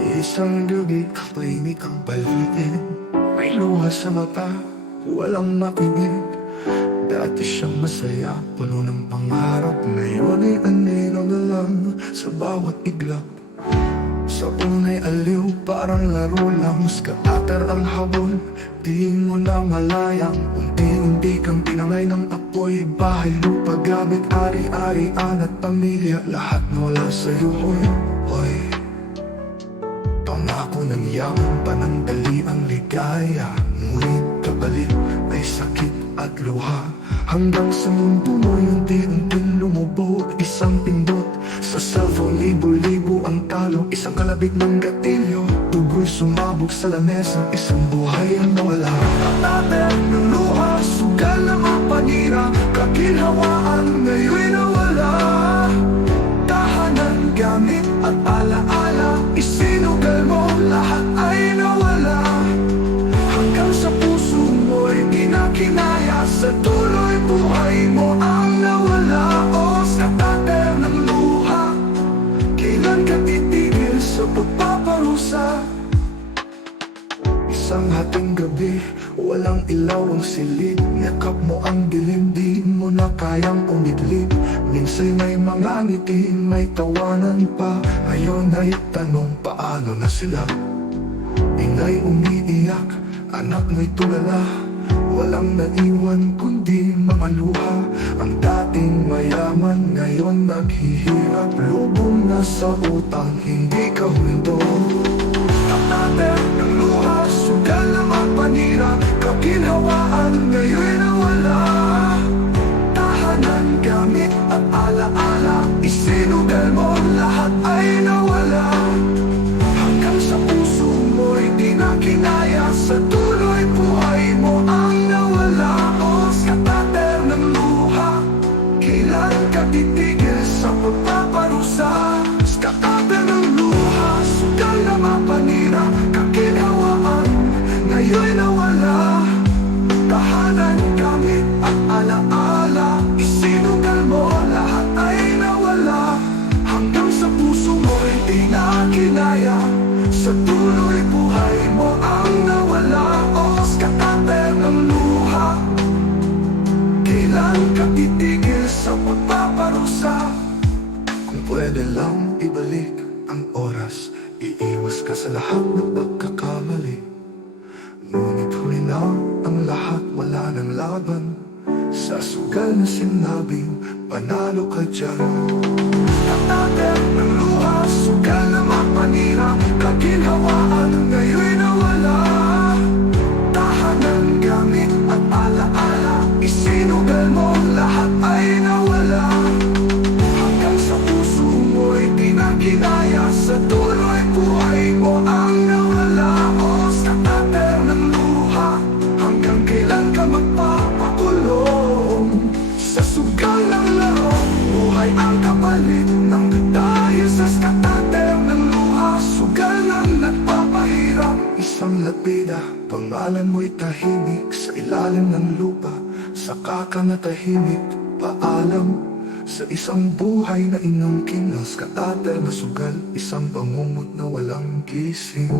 Isang gabi, tahimik ang paligid. May luha sa mata, walang makinig. Dati siyang masaya, puno ng pangarap. Ngayon ay anino na lang sa bawat iglap. Sa unay aliw, parang laro lang. Scatter ang habon, di mo na malayang. Unti-unti kang tinangay ng apoy. Bahay, lupa, gamit, ari-arian at pamilya. Lahat wala sa'yo, hoy. Pangako ng yaman, panandali ang ligaya. Ngunit kapalit ay sakit at luha. Hanggang sa mundo mo'y unti-unting lumubog. Isang pindot sa cellphone, libo-libo ang talo. Isang kalabit ng gatilyo, tugoy sumabog sa lamesa. Isang buhay ang nawala. Tatatag ng luha, sugal na mapanira. Kaginhawaan ngayon'y nawala. Tahanan, gamit at alaala, isinugal mo, lahat ay nawala. Hanggang sa puso mo'y ginakinaya. Sa tuloy buhay mo ang nawala. O sa tater ng luha, kailan ka titigil sa pagpaparusa? Isang hating gabi, walang ilaw ang silid. Yakap mo ang dilim, di mo na kayang umidlip. Minsa'y may mga ngiti, may tawanan pa. Ngayon ay tanong, paano na sila? Inay umiiyak, anak mo'y tulala. Walang naiwan kundi mga luha. Ang dating mayaman ngayon naghihirap. Lubong na sa utang, hindi ka hundo. Tatatag ng luha, sugal na mapanira. Kaginhawaan ngayon'y nawala. Tahanan, gamit at alaala, isinugal mo, lahat ay nawala. Hanggang sa puso mo'y di na kinaya. Sa tuloy buhay mo ang nawala. O sa tater ng luha, kailan ka titigil sa pagpaparusa? Sa tater ng luha, sugal na mapanira. Kaginhawaan ngayon'y nawala. Tahanan, gamit at alaala, isinugal mo, lahat ay nawala. Hanggang sa puso mo'y di na kinaya. Sa tuloy buhay mo ang nawala. O sa tater ng luha, kailan ka titigil sa pagpaparusa? Kung pwede lang ibalik ang oras, iiwas ka sa lahat ng pagkakamali. Ngunit huli na ang lahat, wala ng laban. Sa sugal na sinabing, panalo ka dyan. Tatatag ng luha, sugal na mapanira. Kaginhawaan ngayon'y nawala. Tahanan, gamit at alaala, isinugal mo, lahat ay nawala. Hanggang sa puso mo'y di na kinaya. Sa tuloy buhay mo ang nawala. O sa tater ng luha, hanggang kailan ka magpapakulong? Sa sugal ng laro, buhay ang kapalit ng dahil sa tater ng luha. Sugal ng nagpapahirap, isang lapida. Pangalan mo'y tahimik sa ilalim ng lupa. Saka ka natahimik, paalam. Sa isang buhay na inangkin ng skatater na sugal. Isang bangungot na walang gising.